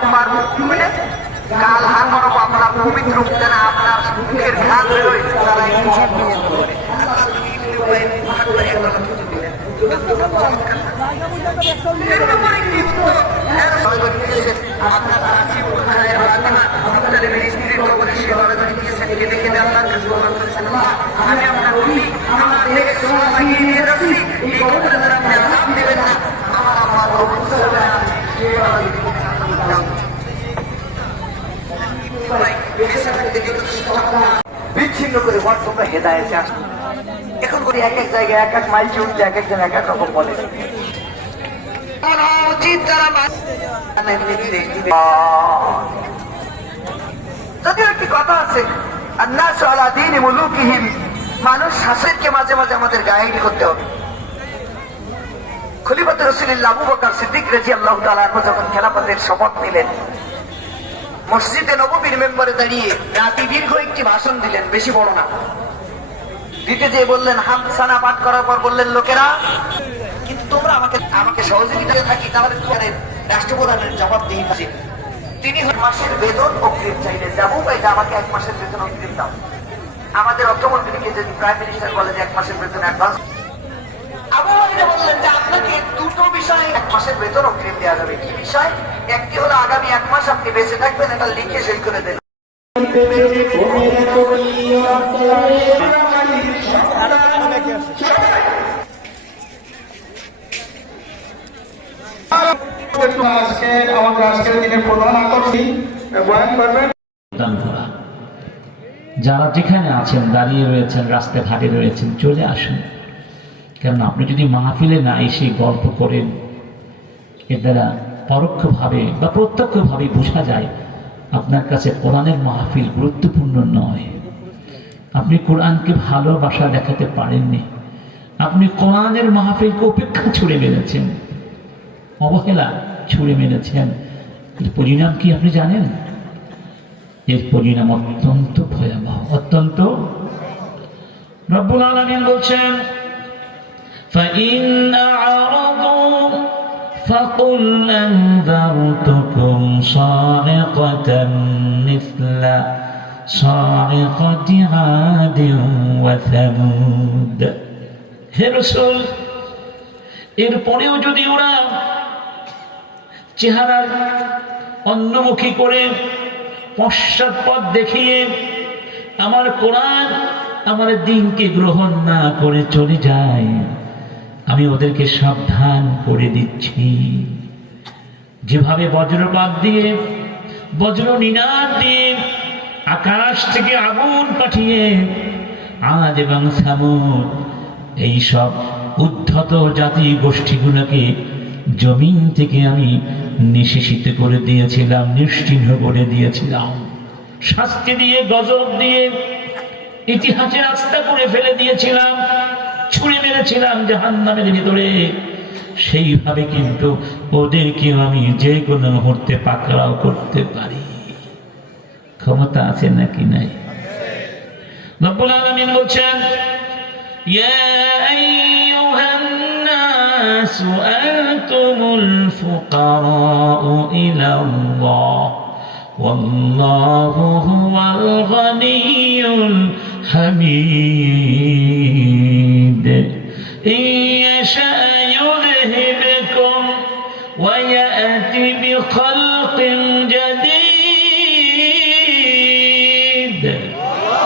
একবার মুখ খুলে কাল হার মানব আপনার পবিত্র উঠতেন আপনার মুখের ঘাত বেরোয় তারা এই সব নিয়ে করে আল্লাহ তুমি এই উপায়ে প্রকাশ করে আল্লাহ বিচ্ছিন্ন করে মত তোমরা হেদায়তে আসো। এখন করে এক এক জায়গায় এক এক মাইল চলছে এক একজন এক এক রকম বলে। উচিত যদিও একটি কথা আছে মানুষ শাসনকে মাঝে মাঝে আমাদের গাইড করতে হবে। খলিফাত রসুলিল্লাহ আবু বকর সিদ্দিক রাজি আল্লাহ তাআলা যখন খেলাফতের শপথ নিলেন মসজিদে নববীর মেম্বারে দাঁড়িয়ে রাতি দীর্ঘ একটি ভাষণ দিলেন, বেশি বড় না। দিতে যে বললেন হামসানা পাঠ করার পর বললেন, লোকেরা, কিন্তু তোমরা আমাকে আমাকে সহযোগিতা থাকি, তাহলে তোমাদের রাষ্ট্রপ্রধানের জবাব দিয়ে উচিত তিনি মাসের বেতন অগ্রিম চাইলেন। যাব বা এটা আমাকে এক মাসের বেতন অগ্রিম দাও। আমাদের অর্থমন্ত্রীকে যদি প্রাইম মিনিস্টার বলে যে এক মাসের বেতন অ্যাডভান্স আবু বললেন যে বিষয়ে, এক মাসের বেতন অগ্রিম দেওয়া যাবে। কি বিষয়? একটি হলো আগামী এক মাস আপনি বেঁচে থাকবেন, এটা লিখে সই করে দেন। যারা যেখানে আছেন, দাঁড়িয়ে রয়েছেন, রাস্তায় ঘাটে রয়েছেন, চলে আসুন। কেননা আপনি যদি মাহফিলে না এসে গল্প করেন, এর দ্বারা পরোক্ষভাবে বা প্রত্যক্ষভাবে বোঝা যায় আপনার কাছে কোরআনের মাহফিল গুরুত্বপূর্ণ নয়। আপনি কোরআনকে ভালোবাসা দেখাতে পারেননি। আপনি কোরআনের মাহফিলকে উপেক্ষা ছুড়ে মেরেছেন। অবহেলা ছুড়ে মেরেছেন। এর পরিণাম কি আপনি জানেন? এর পরিণাম অত্যন্ত ভয়াবহ, অত্যন্ত। রব্বুল আলামিন বলছেন فإن أعرضوا فقل أنذرتكم صاعقة مثل صاعقة عاد وثمود হে রসুল এরপরেও যদি ওরা চেহারার অন্যমুখী করে পশ্চাৎপদ দেখিয়ে আমার কোরআন আমার দিনকে গ্রহণ না করে চলে যায় আমি ওদেরকে সাবধান করে দিচ্ছি। যেভাবে বজ্রপাত দিয়ে, বজ্র নিনাদ দিয়ে আকাশ থেকে আগুন পাঠিয়ে আজ এবং সামুদ এইসব উদ্ধত জাতি গোষ্ঠীগুলোকে জমিন থেকে আমি নিশেষিত করে দিয়েছিলাম, নিশ্চিহ্ন করে দিয়েছিলাম। শাস্তি দিয়ে, গজব দিয়ে, ইতিহাসে রাস্তা করে ফেলে দিয়েছিলাম। ছুঁড়ে মেরেছিলাম জাহান নামের ভিতরে সেইভাবে কিন্তু ওদেরকেও আমি যে কোনো মুহূর্তে পাকড়াও করতে পারি ক্ষমতা আছে নাকি নাই রব্বুল আলামিন বলছেন ইয়া আইয়ুহান নাস আনতুমুল ফুকারাউ ইলা আল্লাহ والله هو الغني الحميد إن يشاء يذهبكم ويأتي بخلق جديد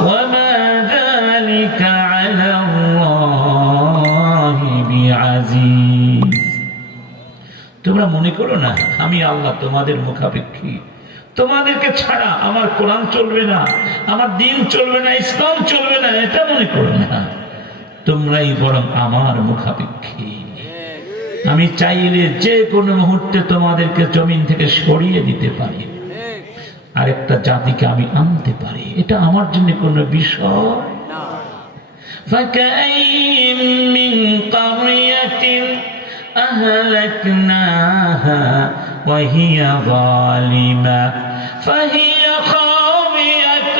وما ذلك على الله بعزيز তোমরা মনে করো না আমি আল্লাহ তোমাদের মুখাপেক্ষী তোমাদেরকে ছাড়া আমার কোরআন চলবে না আমার দিন চলবে না ইসলাম চলবে না এটা মনে করো না তোমরাই বরং আমার মুখাপেক্ষী আমি চাইলে যে কোনো মুহূর্তে তোমাদেরকে জমিন থেকে সরিয়ে দিতে পারি আরেকটা জাতিকে আমি আনতে পারি এটা আমার জন্য কোনো বিষয় فكأين من قرية أهلكناها وهي ظالمة فهي خاوية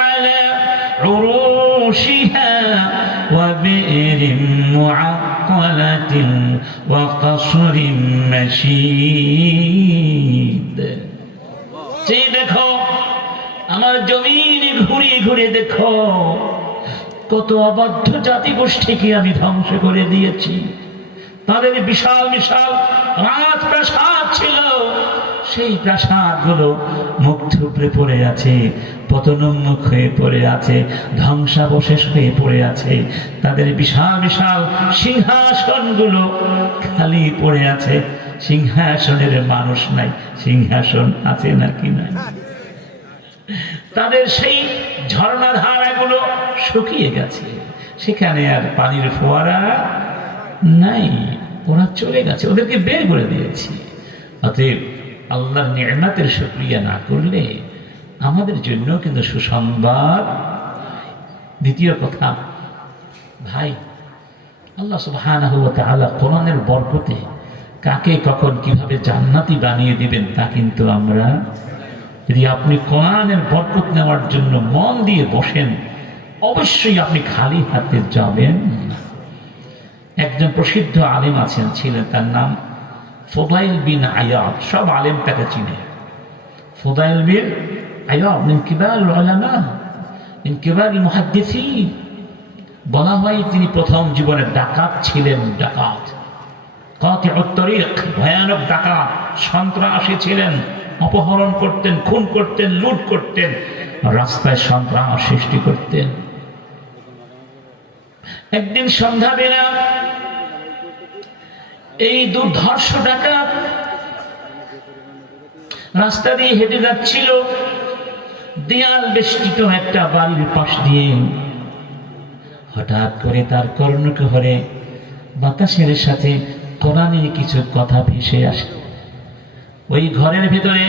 على عروشها وبئر معطلة وقصر مشيد যে দেখো আমার জমিন ঘুরে ঘুরে দেখো কত অবাধ্য জাতি গোষ্ঠীকে আমি ধ্বংস করে দিয়েছি তাদের বিশাল বিশাল রাজপ্রাসাদ ছিল, সেই প্রাসাদগুলো মুখ থুবড়ে পড়ে আছে পতনোন্মুখ হয়ে পড়ে আছে, ধ্বংসাবশেষ হয়ে পড়ে আছে, তাদের বিশাল বিশাল সিংহাসনগুলো খালি পড়ে আছে। সিংহাসনের মানুষ নাই, সিংহাসন আছে নাকি নাই? তাদের সেই ঝর্ণাধারাগুলো শুকিয়ে গেছে। সেখানে আর পানির ফোয়ারা নাই, ওরা চলে গেছে, ওদেরকে বের করে দিয়েছি। অতএব আল্লাহর নিয়ামতের শুক্রিয়া না করলে আমাদের জন্য কিন্তু সুসংবাদ। দ্বিতীয় কথা, ভাই, আল্লাহ তাআলা কোরআনের বরকতে কাকে কখন কীভাবে জান্নাতি বানিয়ে দিবেন তা কিন্তু আমরা যদি আপনি কোরআনের বরকত নেওয়ার জন্য মন দিয়ে বসেন, অবশ্যই আপনি খালি হাতে যাবেন একজন প্রসিদ্ধ আলেম আছেন, ছিলেন তার নাম ফোদাইল বিন আয়াব, সব আলেম তাকে চিনে। ফোদাইল বিন আয়াব, মিন কিবার উলামা, মিন কিবার মুহাদ্দিসিন। বলা হয় তিনি প্রথম জীবনে ডাকাত ছিলেন, ডাকাত। কাতে ভয়ানক ডাকাত, সন্ত্রাসী ছিলেন, অপহরণ করতেন, খুন করতেন, লুট করতেন, রাস্তায় সন্ত্রাস সৃষ্টি করতেন। একদিন সন্ধ্যাবেলা এই দুর্ধর্ষ ডাকাত রাস্তা দিয়ে হেঁটে যাচ্ছিল। দেয়াল বেষ্টিত একটা বাড়ির পাশ দিয়ে। হঠাৎ করে তার কর্ণকুহরে বাতাসের সাথে কোরআনের কিছু কথা ভেসে আসে। ওই ঘরের ভেতরে,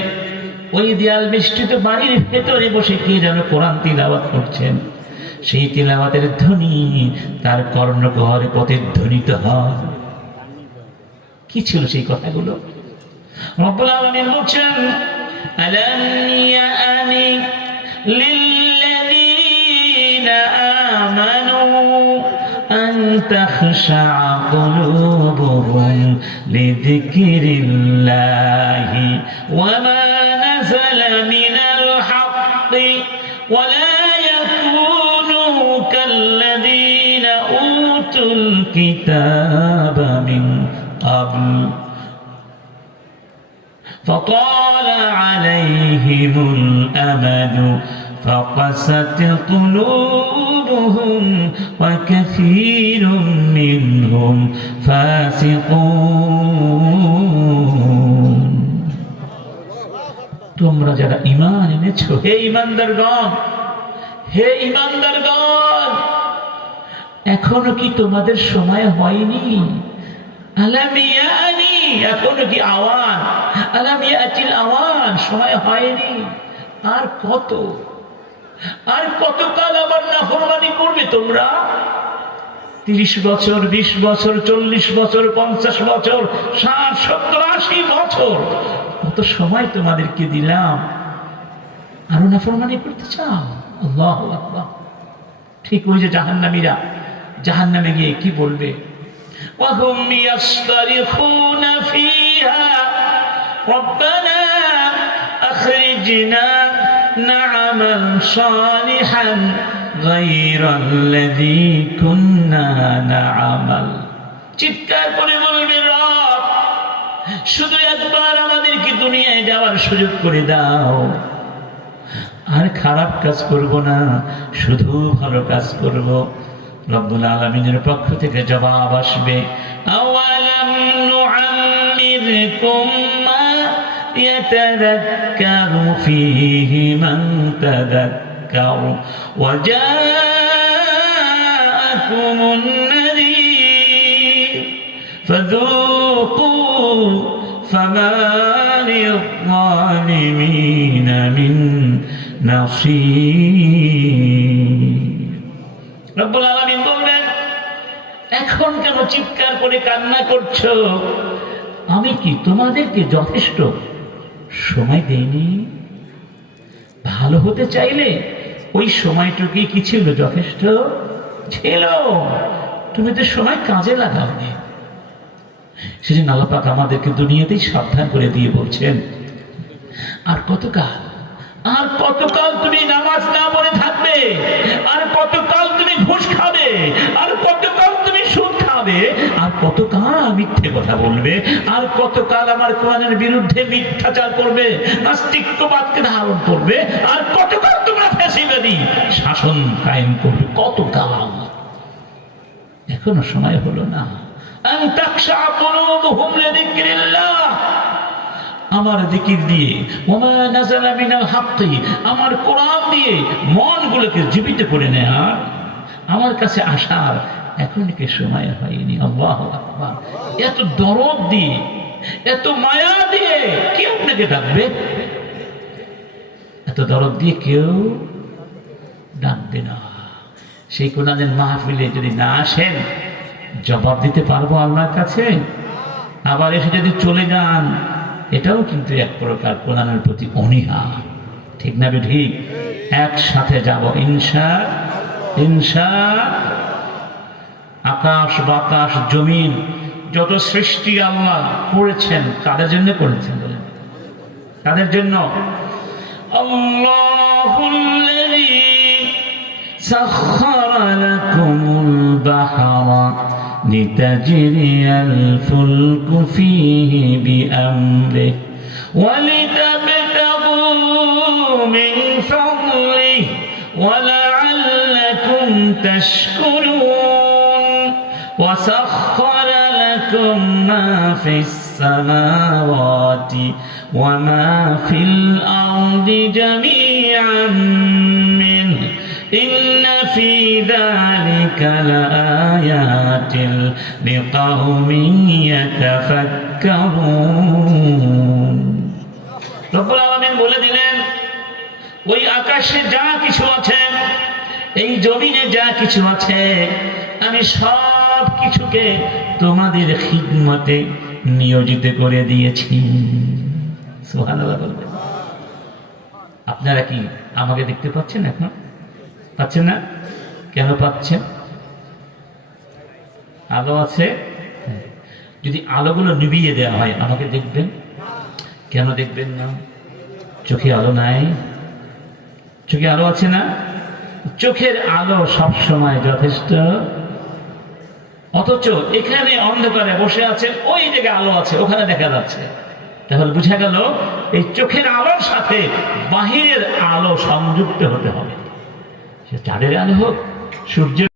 ওই দেয়াল বেষ্টিত বাড়ির ভেতরে বসে কে যেন কোরআন তিলাওয়াত করছেন। সেই তিলাওয়াতের ধ্বনি তার কর্ণকুহরে প্রতিধ্বনিত হয়। কি ছিল সেই কথাগুলো রব্বুল আলামিন বলছেন আলাম ইয়ানি লিল্লাযীনা আমানু আন তাখশা কুলুবুহুম লিযিকরিল্লাহি ওয়া মা নাযালা মিনাল হাক্কি ওয়া লা ইয়াকুনু কাল্লাযীনা উতুল কিতাবা মিন فطال عليهم الأمد فقست قلوبهم وكثير منهم فاسقون তোমরা যারা ইমান এনেছো হে ইমানদারগণ হে ইমানদারগণ এখনো কি তোমাদের সময় হয়নি আলামিয়ানি এখনও কি আওয়ান আলামিয়াতিল আওয়ান সময় হয়নি। আর কত? আর কতকাল আবার নাফরমানি করবে তোমরা? তিরিশ বছর, বিশ বছর, চল্লিশ বছর, পঞ্চাশ বছর, ষাট, সত্তর, আশি বছর। কত সময় তোমাদেরকে দিলাম? আরও নাফরমানি করতে চাও? আল্লাহ আল্লাহ ঠিক ওই যে জাহান্নামীরা, জাহান্নামে গিয়ে কি বলবে? وهم يصطرخون فيها ربنا أخرجنا نعمل صالحا غير الذي كنا نعمل চিৎকার করে বলবে রব শুধু একবার আমাদেরকে দুনিয়ায় যাওয়ার সুযোগ করে দাও আর খারাপ কাজ করব না শুধু ভালো কাজ করব রব্বুল আলমিনের পক্ষ থেকে জবাব আসবে আওয়ালাম নুআম্মিরকুম মা ইয়াতাযাক্কারু ফীহি মান তাযাক্কারু ওয়া জাআকুমুন নাযীর ফাযূকু ফামা লিয-যালিমিন মিন নাসীর রব্বুল আলামিন বললেন এখন কেন চিৎকার করে কান্না করছ? আমি কি তোমাদেরকে যথেষ্ট সময় দেইনি? ভালো হতে চাইলে ওই সময়টুকুই কি ছিল যথেষ্ট? ছিল। তুমি তো সময় কাজে লাগাওনি। সেজন্য আল্লাপাক আমাদেরকে দুনিয়াতেই সাবধান করে দিয়ে বলছেন, আর কতকাল? আর কতকাল তুমি নামাজ না পড়ে থাকবে? আর কতকাল তুমি ঘুষ খাবে, আর কতকাল তুমি সুদ খাবে, আর কতকাল মিথ্যে কথা বলবে, আর কতকাল আমার কোরআনের বিরুদ্ধে মিথ্যাচার করবে নাস্তিক্যবাদকে ধারণ করবে, আর কতকাল তোমরা ফ্যাসিবাদী? শাসন কায়েম করবে, কতকাল? এখনও সময় হলো না। লিযিকরিল্লাহ আমার দিকির দিয়ে হাক্কি, আমার কোরআন দিয়ে মনগুলোকে জীবিত করে নেয়ার। আমার কাছে আসার এখন কি সময় হয়নি? আল্লাহ এত দরদ দিয়ে, এত মায়া দিয়ে কে আপনাকে ডাকবে? এত দরদ দিয়ে কেউ ডাকবে না। সেই কোরআনের মাহফিলে যদি না আসেন, জবাব দিতে পারব আল্লাহর কাছে? আবার এসে যদি চলে যান এটাও কিন্তু এক প্রকার কোরআনের প্রতি অনীহা। ঠিক না বে ঠিক? একসাথে যাব ইনসা ইনসা আকাশ, বাতাস, জমিন, যত সৃষ্টি আল্লাহ করেছেন, কাদের জন্য করেছেন বলেন? কাদের জন্য? আল্লাহুল্লাযী সাখখারা লাকুমুল لتجري الفلك فيه بأمره ولتبتغوا من فضله ولعلكم تشكرون وسخر لكم ما في السماوات وما في الأرض جميعا منه إن في ذلك لآيات لقوم يتفكرون রব্বুল আলামিন বলে দিলেন ওই আকাশে যা কিছু আছে এই জমিনে যা কিছু আছে আমি সব কিছুকে তোমাদের খিদমতে নিয়োজিত করে দিয়েছি সুবহানাল্লাহ বলবেন আপনারা কি আমাকে দেখতে পাচ্ছেন এখন পাচ্ছেন না কেন পাচ্ছেন আলো আছে। যদি আলোগুলো নিভিয়ে দেওয়া হয়, আমাকে দেখবেন। কেন দেখবেন না? চোখে আলো নাই। চোখে আলো আছে না? চোখের আলো সব সময় যথেষ্ট। অথচ এখানে অন্ধকারে বসে আছে, ওই জায়গায় আলো আছে, ওখানে দেখা যাচ্ছে। তাহলে বুঝা গেল, এই চোখের আলোর সাথে বাহিরের আলো সংযুক্ত হতে হবে। সে চাঁদের আলো হোক সূর্য